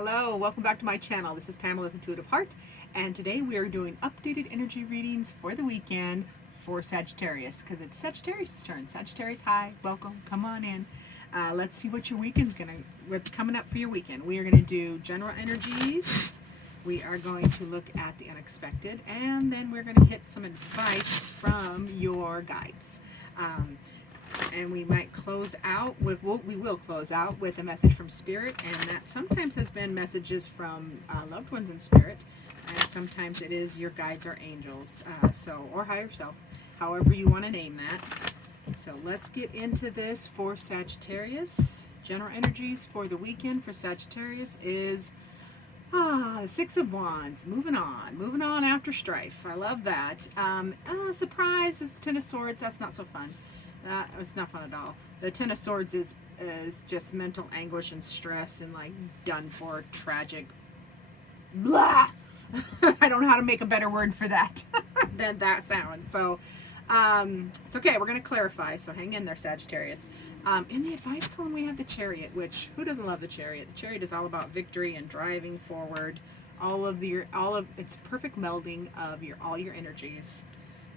Hello, welcome back to my channel. This is Pamela's Intuitive Heart, and today we are doing updated energy readings for the weekend for Sagittarius, because it's Sagittarius' turn. Sagittarius, hi, welcome, come on in. Let's see what your weekend's what's coming up for your weekend. We are gonna do general energies. We are going to look at the unexpected, and then we're gonna hit some advice from your guides. And we might close out with, we will close out with a message from Spirit, and that sometimes has been messages from loved ones in Spirit, and sometimes it is your guides or angels, or higher self, however you want to name that. So let's get into this for Sagittarius. General energies for the weekend for Sagittarius is the Six of Wands. Moving on after strife. I love that. Surprise is the Ten of Swords. That's not so fun. It's not fun at all. The Ten of Swords is just mental anguish and stress and like done for, tragic, blah. I don't know how to make a better word for that than that sound. So it's okay. We're going to clarify. So hang in there, Sagittarius. In the advice column, we have the Chariot, which who doesn't love the Chariot? The Chariot is all about victory and driving forward. It's perfect melding of all your energies.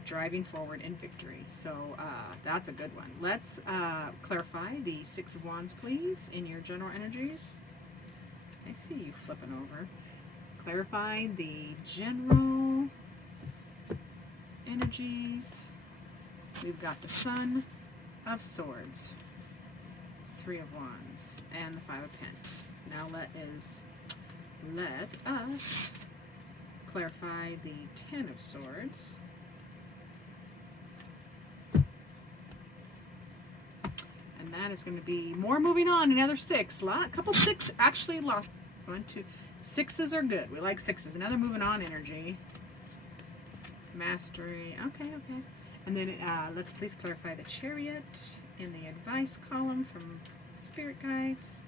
Driving forward in victory. So that's a good one. Let's clarify the Six of Wands, please, in your general energies. I see you flipping over. Clarifying the general energies. We've got the Sun of Swords, Three of Wands, and the Five of Pentacles. Now let us clarify the Ten of Swords. And that is going to be more moving on. Another six. Couple six. Actually, lots. 1, 2. Sixes are good. We like sixes. Another moving on energy. Mastery. Okay. And then let's please clarify the Chariot in the advice column from Spirit Guides.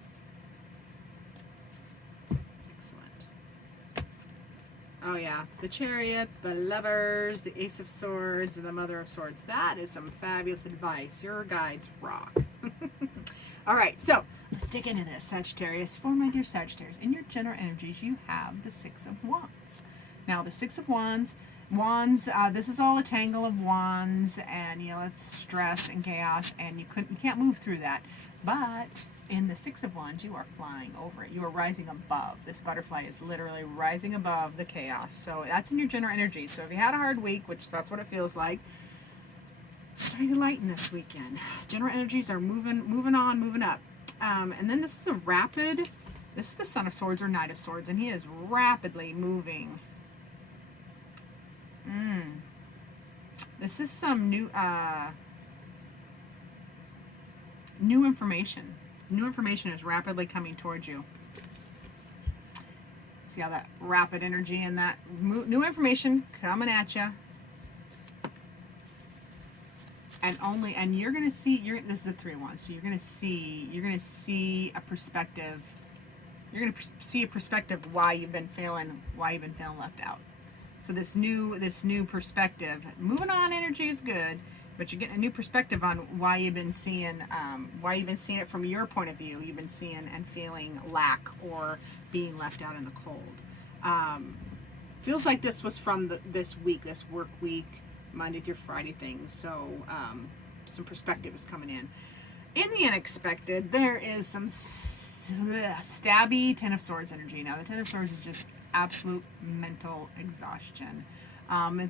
Excellent. Oh yeah, the Chariot, the Lovers, the Ace of Swords, and the Mother of Swords. That is some fabulous advice. Your guides rock. All right, so let's dig into this, Sagittarius. For my dear Sagittarius, in your general energies, you have the Six of Wands. Now, the Six of Wands, this is all a tangle of wands, and it's stress and chaos, and you can't move through that. But in the Six of Wands, you are flying over it. You are rising above. This butterfly is literally rising above the chaos. So that's in your general energy. So if you had a hard week, which that's what it feels like, starting to lighten this weekend. General energies are moving on, moving up. And then this is the Son of Swords or Knight of Swords, and he is rapidly moving. This is some new information. New information is rapidly coming towards you. See how that rapid energy and that new information coming at you. And you're going to see, this is a 3 of Wands, so you're going to see a perspective. You're going to see a perspective why you've been feeling left out. So this new perspective, moving on energy is good, but you're getting a new perspective on why you've been seeing it from your point of view. You've been seeing and feeling lack or being left out in the cold. Feels like this was from this work week, Monday through Friday thing. So some perspective is coming in. In the unexpected, there is some stabby Ten of Swords energy. Now the Ten of Swords is just absolute mental exhaustion. Come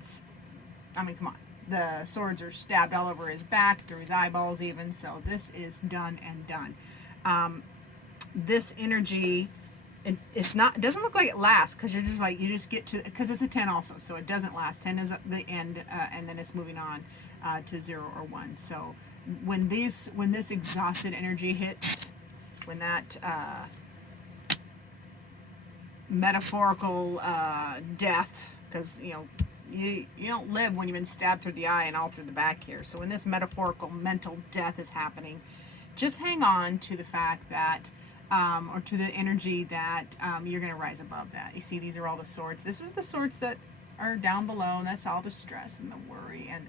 on. The swords are stabbed all over his back, through his eyeballs even. So this is done and done. This energy, it doesn't look like it lasts, because you just get to, because it's a 10 also, so it doesn't last. 10 is the end, and then it's moving on to 0 or 1. So when this exhausted energy hits, when that metaphorical death, because you don't live when you've been stabbed through the eye and all through the back here. So when this metaphorical mental death is happening, just hang on to the fact that or to the energy that you're going to rise above that. You see, these are all the swords. This is the swords that are down below, and that's all the stress and the worry and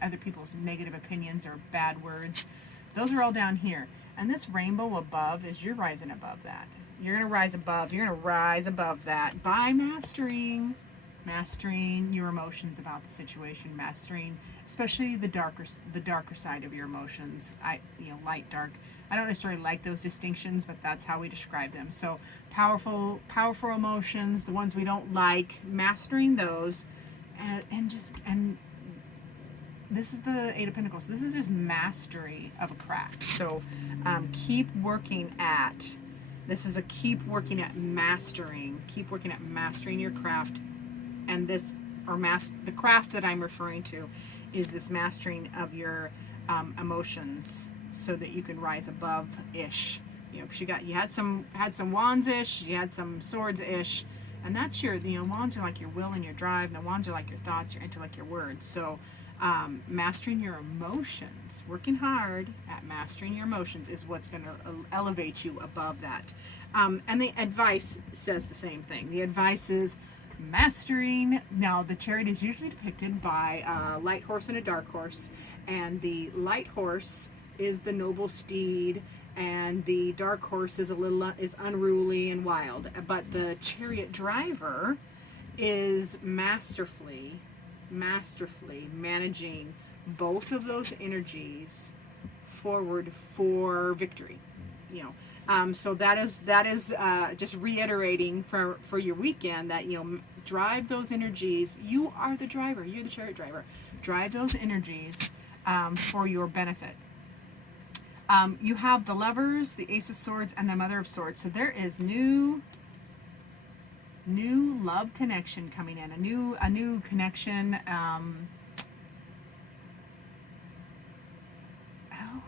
other people's negative opinions or bad words. Those are all down here. And this rainbow above is you're rising above that. You're going to rise above. You're going to rise above that by mastering your emotions about the situation, mastering especially the darker side of your emotions. Light, dark. I don't necessarily like those distinctions, but that's how we describe them. So powerful emotions, the ones we don't like, mastering those, and this is the Eight of Pentacles. This is just mastery of a craft. So keep working at. This is keep working at mastering your craft, and the craft that I'm referring to is this mastering of your emotions, so that you can rise above ish. Because you had some wands ish, you had some swords ish, and that's your wands are like your will and your drive, and the wands are like your thoughts, your intellect, your words. So mastering your emotions, working hard at mastering your emotions is what's going to elevate you above that. And the advice says the same thing. The advice is mastering. Now, the chariot is usually depicted by a light horse and a dark horse, and the light horse is the noble steed, and the dark horse is unruly and wild. But the chariot driver is masterfully managing both of those energies forward for victory. So that is just reiterating for your weekend that drive those energies. You are the driver. You're the chariot driver. Drive those energies for your benefit. You have the Lovers, the Ace of Swords, and the Mother of Swords. So there is new love connection coming in, a new connection.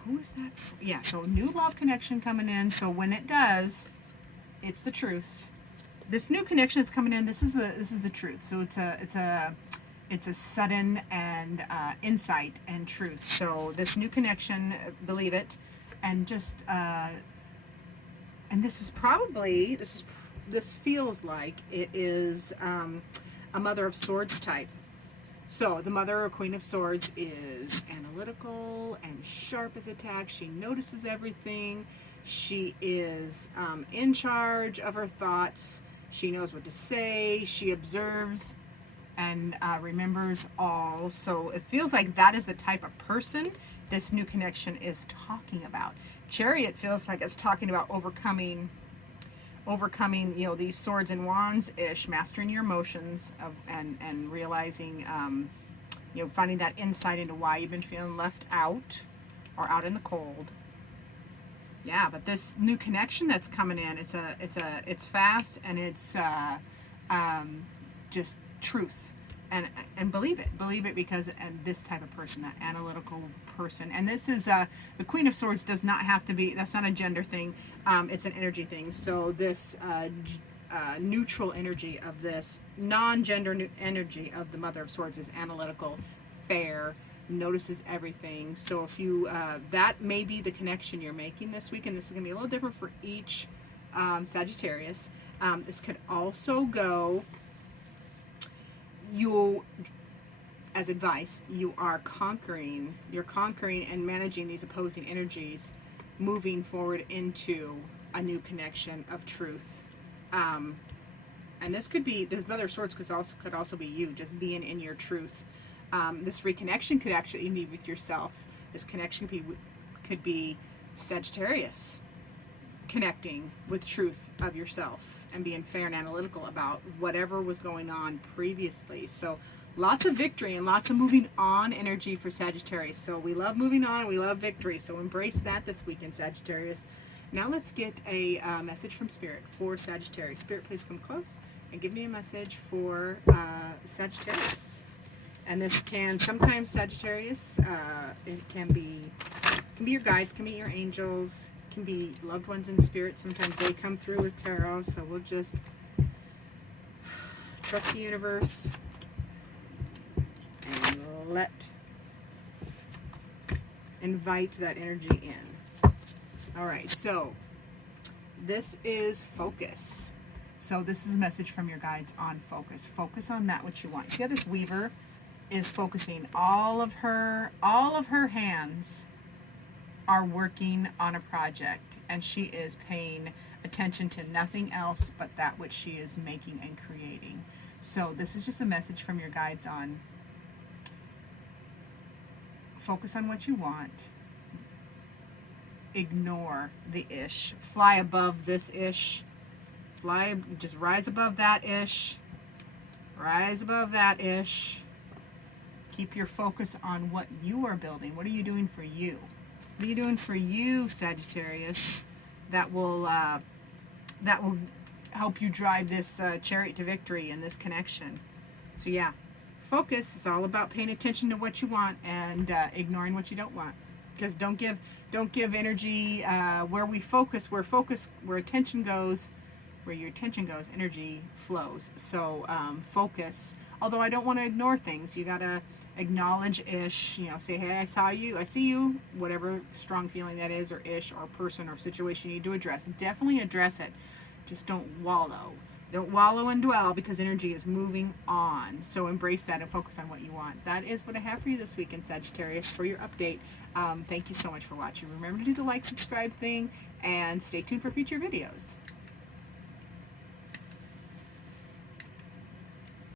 Who is that? Yeah, so new love connection coming in. So when it does, it's the truth. This new connection is coming in. This is the truth. So it's a sudden and insight and truth. So this new connection, believe it, and just and this feels like it is a Mother of Swords type. So the Mother or Queen of Swords is analytical and sharp as a tack. She notices everything. She is in charge of her thoughts. She knows what to say. She observes and remembers all. So it feels like that is the type of person this new connection is talking about. Chariot feels like it's talking about overcoming these swords and wands ish, mastering your emotions and realizing finding that insight into why you've been feeling left out or out in the cold. Yeah, but this new connection that's coming in, it's fast, and it's just truth. And believe it, because this type of person, that analytical person, and this is the Queen of Swords does not have to be, that's not a gender thing, it's an energy thing. So this neutral energy of this non-gender energy of the Mother of Swords is analytical, fair, notices everything. So if you that may be the connection you're making this week, and this is going to be a little different for each Sagittarius. This could also go, as advice, you're conquering and managing these opposing energies, moving forward into a new connection of truth. And this Mother of Swords could also be you, just being in your truth. This reconnection could actually be with yourself. This connection could be Sagittarius connecting with truth of yourself and being fair and analytical about whatever was going on previously. So lots of victory and lots of moving on energy for Sagittarius. So we love moving on, we love victory. So embrace that this weekend, Sagittarius. Now let's get a message from Spirit for Sagittarius. Spirit, please come close and give me a message for Sagittarius. And this can sometimes, Sagittarius, it can be your guides, can be your angels, can be loved ones in spirit. Sometimes they come through with tarot, so we'll just trust the universe and invite that energy in. All right, so this is focus. So this is a message from your guides on focus. Focus on that which you want. See how this weaver is focusing all of her hands are working on a project, and she is paying attention to nothing else but that which she is making and creating. So this is just a message from your guides on focus on what you want, ignore the ish, fly above this ish, fly, just rise above that ish, rise above that ish. Keep your focus on what you are building. What are you doing for you? What are you doing for you, Sagittarius? That will help you drive this chariot to victory in this connection. So yeah, focus is all about paying attention to what you want and ignoring what you don't want. Because don't give energy where we focus, where attention goes. Where your attention goes, energy flows. So focus. Although I don't want to ignore things, you gotta acknowledge ish. You know, say, hey, I saw you, I see you. Whatever strong feeling that is, or ish, or person, or situation you need to address. Definitely address it. Just don't wallow. Don't wallow and dwell, because energy is moving on. So embrace that and focus on what you want. That is what I have for you this week in Sagittarius for your update. Thank you so much for watching. Remember to do the like, subscribe thing, and stay tuned for future videos.